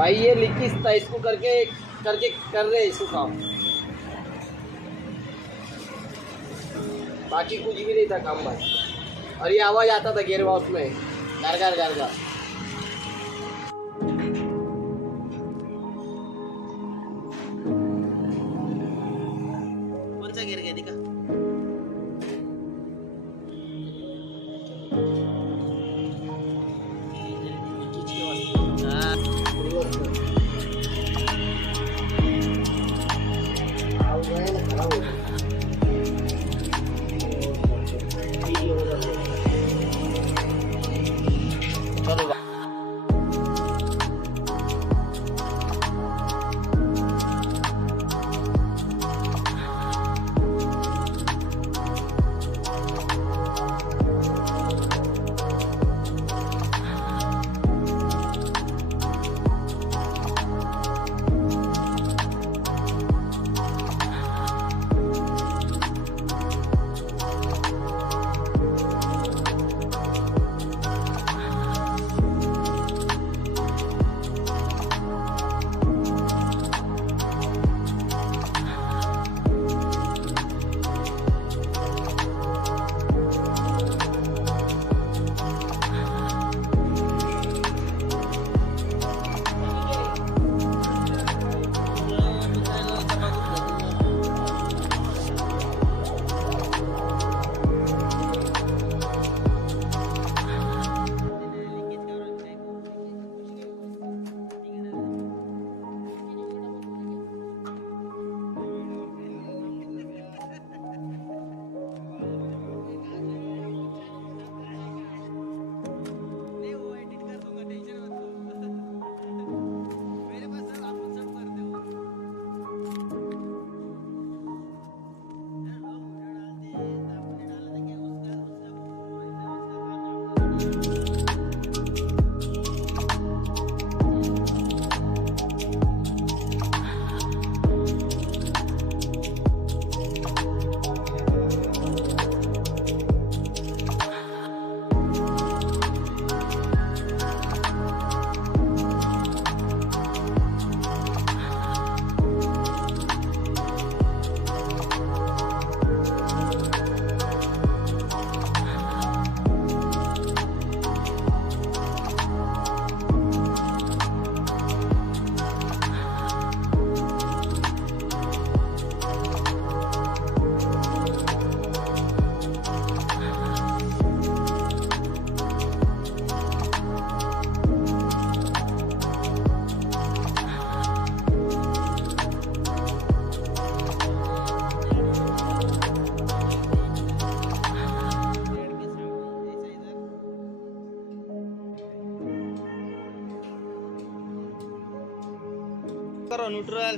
भाई ये लीकेज था, इसको करके करके कर रहे इसको काम, बाकी कुछ भी नहीं था काम भाई। और ये आवाज आता था गियर बॉक्स में, घर घर घर घर। कौन सा गिर गया दिखा? करो न्यूट्रल।